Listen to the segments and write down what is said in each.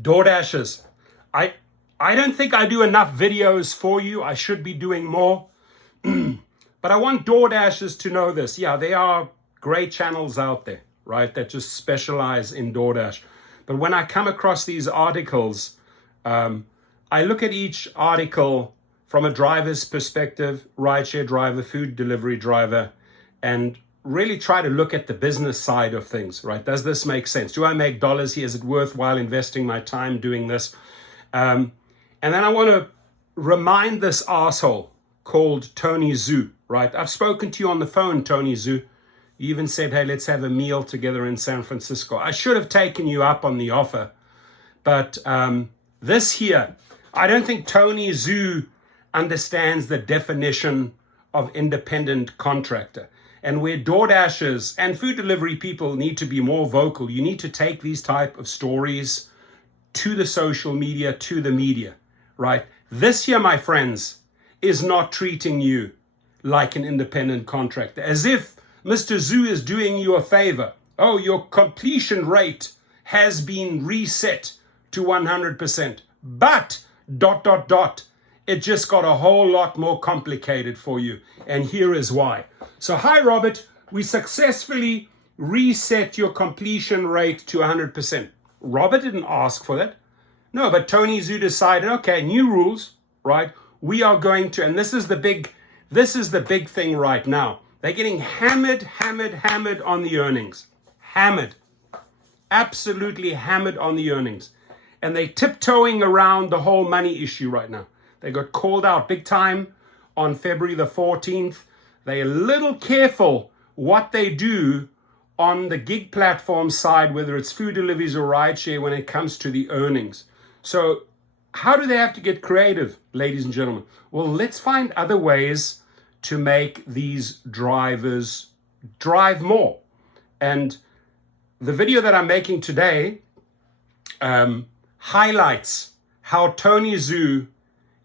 Doordashers. I don't think I do enough videos for you. I should be doing more. But I want Doordashers to know this. Yeah, there are great channels out there, right, that just specialize in Doordash. But when I come across these articles, I look at each article from a driver's perspective, rideshare driver, food delivery driver, and really try to look at the business side of things, right? Does this make sense? Do I make dollars here? Is it worthwhile investing my time doing this? And then I want to remind this asshole called Tony Zhu, right? I've spoken to you on the phone, Tony Zhu. You even said, hey, let's have a meal together in San Francisco. I should have taken you up on the offer. But this here, I don't think Tony Zhu understands the definition of independent contractor. And where DoorDashers and food delivery people need to be more vocal, you need to take these type of stories to the social media, to the media, right? This here, my friends, is not treating you like an independent contractor, as if Mr. Zhu is doing you a favor. Oh, your completion rate has been reset to 100%, but ... it just got a whole lot more complicated for you. And here is why. So, hi, Robert. We successfully reset your completion rate to 100%. Robert didn't ask for that. No, but Tony Zhu decided, okay, new rules, right? We are going to, and this is the big thing right now. They're getting hammered on the earnings. Hammered. Absolutely hammered on the earnings. And they're tiptoeing around the whole money issue right now. They got called out big time on February the 14th. They're a little careful what they do on the gig platform side, whether it's food deliveries or rideshare, when it comes to the earnings. So how do they have to get creative, ladies and gentlemen? Well, let's find other ways to make these drivers drive more. And the video that I'm making today highlights how Tony Zhu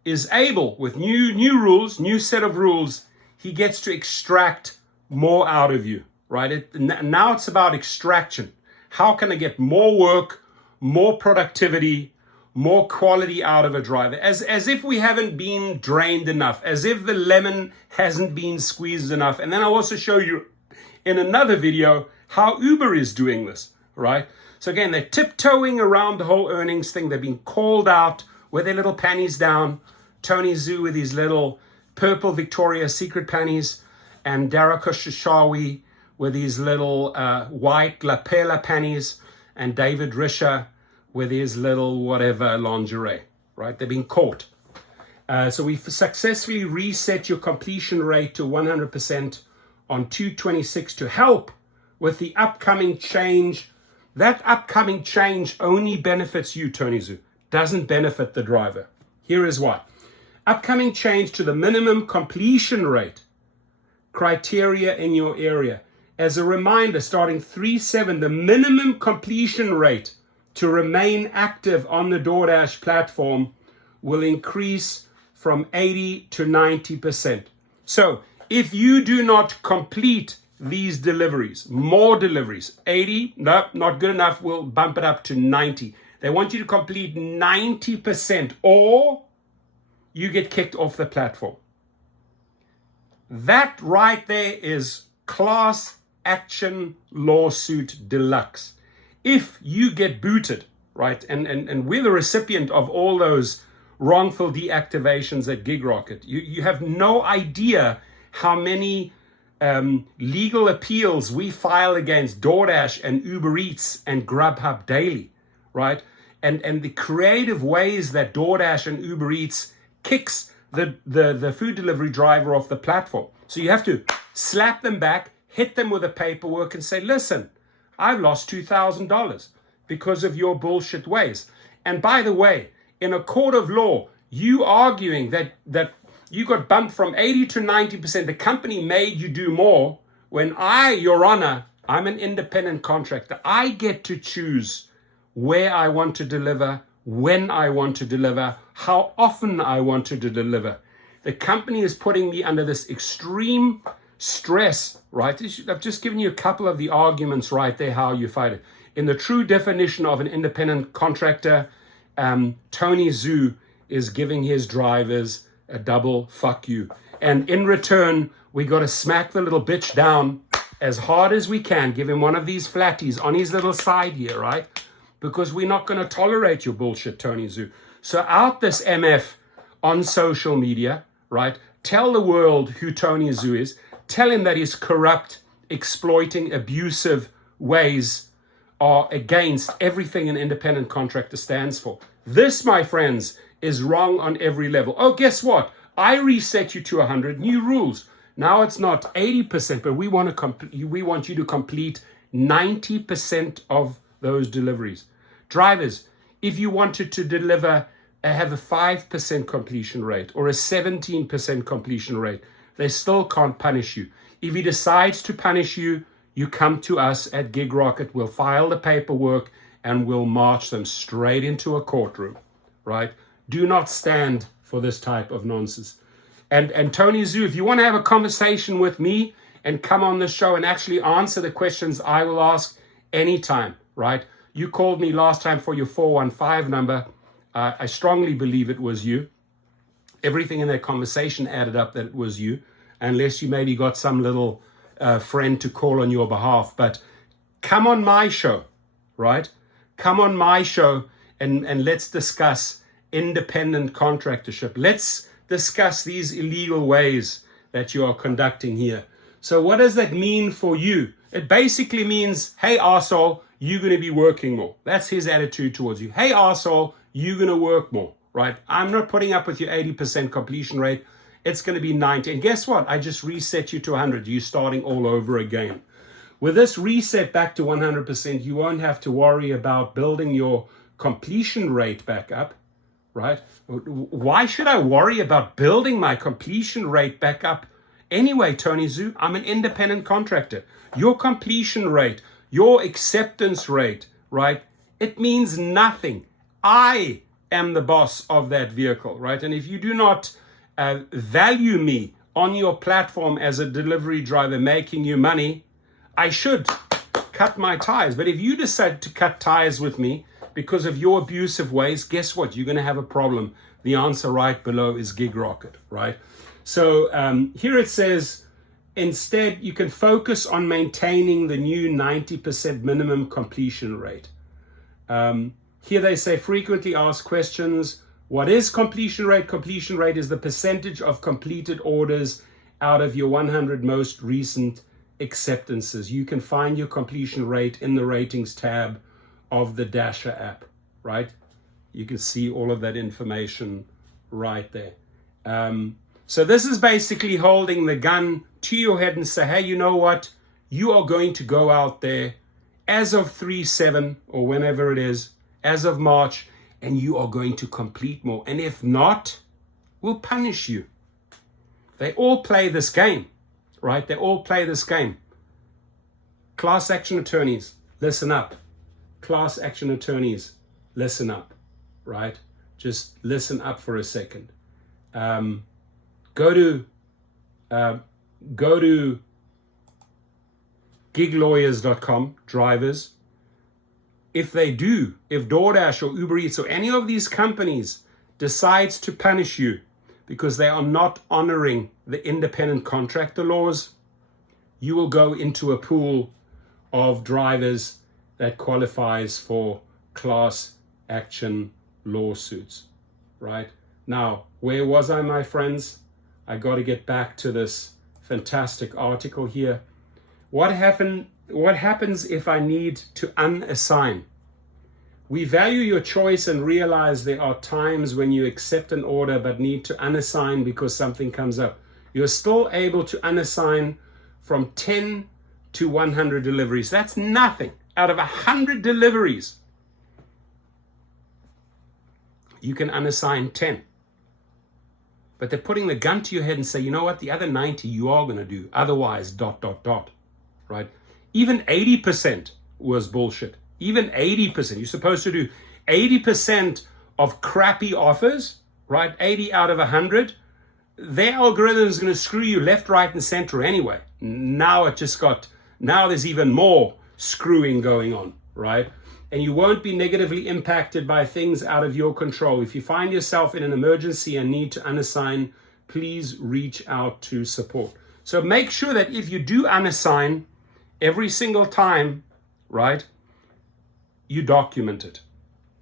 is able, with new rules, new set of rules, he gets to extract more out of you, right? Now it's about extraction. How can I get more work, more productivity, more quality out of a driver? As if we haven't been drained enough, as if the lemon hasn't been squeezed enough. And then I'll also show you in another video how Uber is doing this, right? So again, they're tiptoeing around the whole earnings thing. They're being called out with their little panties down. Tony Zhu with his little purple Victoria's Secret panties, and Darako Shishawi with his little white La Perla panties, and David Risher with his little whatever lingerie, right? They're being caught. So we've successfully reset your completion rate to 100% on 2/26 to help with the upcoming change. That upcoming change only benefits you, Tony Zhu, doesn't benefit the driver. Here is why. Upcoming change to the minimum completion rate criteria in your area. As a reminder, starting 3/7, the minimum completion rate to remain active on the DoorDash platform will increase from 80 to 90%. So if you do not complete these deliveries, more deliveries, 80, no, not good enough, we'll bump it up to 90. They want you to complete 90% or you get kicked off the platform. That right there is class action lawsuit deluxe. If you get booted, right, and we're the recipient of all those wrongful deactivations at GigRocket, you have no idea how many legal appeals we file against DoorDash and Uber Eats and Grubhub daily, right? And the creative ways that DoorDash and Uber Eats kicks the food delivery driver off the platform. So you have to slap them back, hit them with the paperwork and say, listen, I've lost $2,000 because of your bullshit ways. And by the way, in a court of law, you arguing that you got bumped from 80 to 90%, the company made you do more, when Your Honor, I'm an independent contractor. I get to choose where I want to deliver, when I want to deliver, how often I want to deliver. The company is putting me under this extreme stress, right? I've just given you a couple of the arguments right there, how you fight it. in the true definition of an independent contractor, Tony Zhu is giving his drivers a double fuck you. And in return, we got to smack the little bitch down as hard as we can, give him one of these flatties on his little side here, right? Because we're not going to tolerate your bullshit, Tony Zhu. So out this MF on social media, right? Tell the world who Tony Zhu is. Tell him that his corrupt, exploiting, abusive ways are against everything an independent contractor stands for. This, my friends, is wrong on every level. Oh, guess what? I reset you to 100, new rules. Now it's not 80%, but we want you to complete 90% of those deliveries. Drivers, if you wanted to deliver, have a 5% completion rate or a 17% completion rate, they still can't punish you. If he decides to punish you, you come to us at Gig Rocket. We'll file the paperwork and we'll march them straight into a courtroom, right? Do not stand for this type of nonsense. And Tony Zhu, if you want to have a conversation with me and come on the show and actually answer the questions I will ask anytime, right? You called me last time for your 415 number. I strongly believe it was you. Everything in that conversation added up that it was you, unless you maybe got some little friend to call on your behalf. But come on my show, right? Come on my show and let's discuss independent contractorship. Let's discuss these illegal ways that you are conducting here. So what does that mean for you? It basically means, hey, arsehole, you're going to be working more. That's his attitude towards you. Hey, arsehole, you're going to work more, right? I'm not putting up with your 80% completion rate. It's going to be 90. And guess what? I just reset you to 100. You're starting all over again. With this reset back to 100%, you won't have to worry about building your completion rate back up, right? Why should I worry about building my completion rate back up anyway, Tony Zhu? I'm an independent contractor. Your completion rate, your acceptance rate, right? It means nothing. I am the boss of that vehicle, right? And if you do not value me on your platform as a delivery driver making you money, I should cut my ties. But if you decide to cut ties with me because of your abusive ways, guess what? You're going to have a problem. The answer right below is Gig Rocket, right? So here it says, instead, you can focus on maintaining the new 90% minimum completion rate. Here they say frequently asked questions. What is completion rate? Completion rate is the percentage of completed orders out of your 100 most recent acceptances. You can find your completion rate in the ratings tab of the Dasher app, right? You can see all of that information right there. So this is basically holding the gun to your head and say, hey, you know what? You are going to go out there as of 3/7 or whenever it is, as of March, and you are going to complete more. And if not, we'll punish you. They all play this game, right? They all play this game. Class action attorneys, listen up. Class action attorneys, listen up, right? Just listen up for a second. Go to giglawyers.com, drivers. If Doordash or Uber Eats or any of these companies decides to punish you because they are not honoring the independent contractor laws, you will go into a pool of drivers that qualifies for class action lawsuits, right? Now, where was I, my friends? I got to get back to this fantastic article here. What happens if I need to unassign? We value your choice and realize there are times when you accept an order but need to unassign because something comes up. You're still able to unassign from 10 to 100 deliveries. That's nothing. Out of 100 deliveries, you can unassign 10. But they're putting the gun to your head and say, you know what, the other 90 you are going to do. Otherwise, ... right? Even 80% was bullshit. Even 80%. You're supposed to do 80% of crappy offers, right? 80 out of 100. Their algorithm is going to screw you left, right, and center anyway. Now there's even more screwing going on, right? And you won't be negatively impacted by things out of your control. If you find yourself in an emergency and need to unassign, please reach out to support. So make sure that if you do unassign every single time, right, you document it.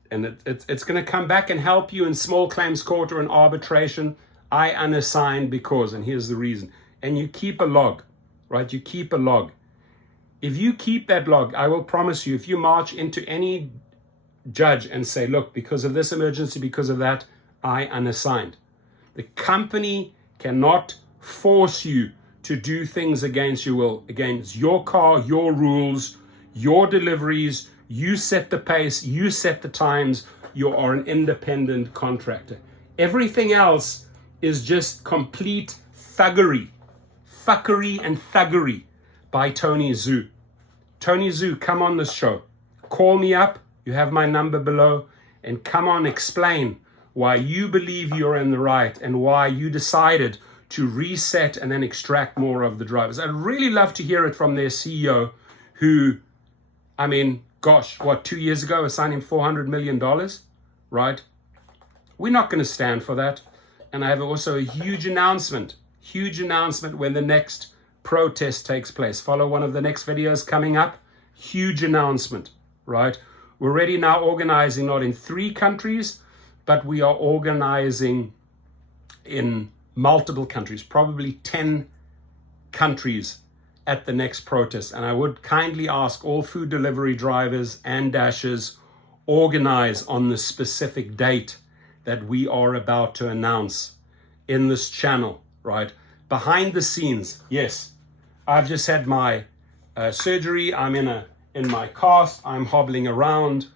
And it's going to come back and help you in small claims court or in arbitration. I unassigned because, and here's the reason. And you keep a log, right? You keep a log. If you keep that log, I will promise you, if you march into any judge and say, look, because of this emergency, because of that, I unassigned. The company cannot force you to do things against your will, against your car, your rules, your deliveries. You set the pace, you set the times, you are an independent contractor. Everything else is just complete thuggery and thuggery by Tony Zhu. Tony Zhu, come on this show. Call me up, you have my number below, and come on, explain why you believe you're in the right and why you decided to reset and then extract more of the drivers. I'd really love to hear it from their CEO who, I mean, gosh, what, 2 years ago, assigned him $400 million, right? We're not going to stand for that. And I have also a huge announcement when the next protest takes place. Follow one of the next videos coming up. Huge announcement, right? We're already now organizing not in 3 countries, but we are organizing in multiple countries, probably 10 countries at the next protest. And I would kindly ask all food delivery drivers and dashers, organize on the specific date that we are about to announce in this channel, right? Behind the scenes, yes, I've just had my surgery. I'm in my cast. I'm hobbling around,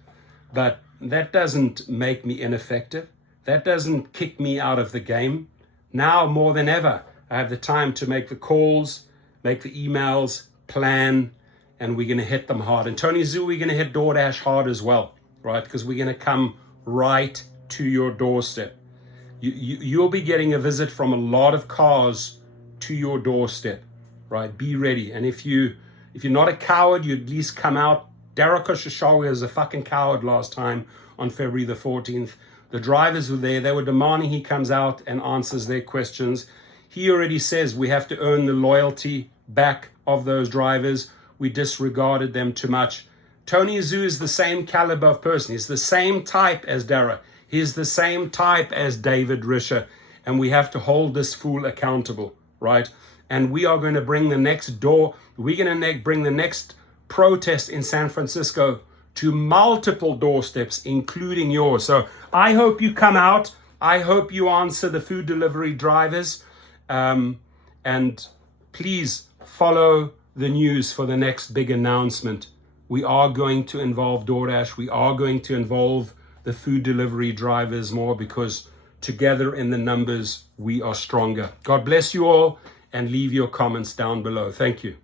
but that doesn't make me ineffective. That doesn't kick me out of the game. Now more than ever, I have the time to make the calls, make the emails, plan, and we're going to hit them hard. And Tony Zhu, we're going to hit Doordash hard as well, right? Because we're going to come right to your doorstep. You'll be getting a visit from a lot of cars to your doorstep, right? Be ready. And if you're not a coward, you at least come out. Darako Shashawi was a fucking coward last time on February the 14th. The drivers were there. They were demanding he comes out and answers their questions. He already says we have to earn the loyalty back of those drivers. We disregarded them too much. Tony Zhu is the same caliber of person. He's the same type as Dara. He's the same type as David Risher. And we have to hold this fool accountable, right? And we are going to bring the next bring the next protest in San Francisco to multiple doorsteps, including yours. So I hope you come out. I hope you answer the food delivery drivers. And please follow the news for the next big announcement. We are going to involve Doordash. We are going to involve the food delivery drivers more, because together in the numbers, we are stronger. God bless you all, and leave your comments down below. Thank you.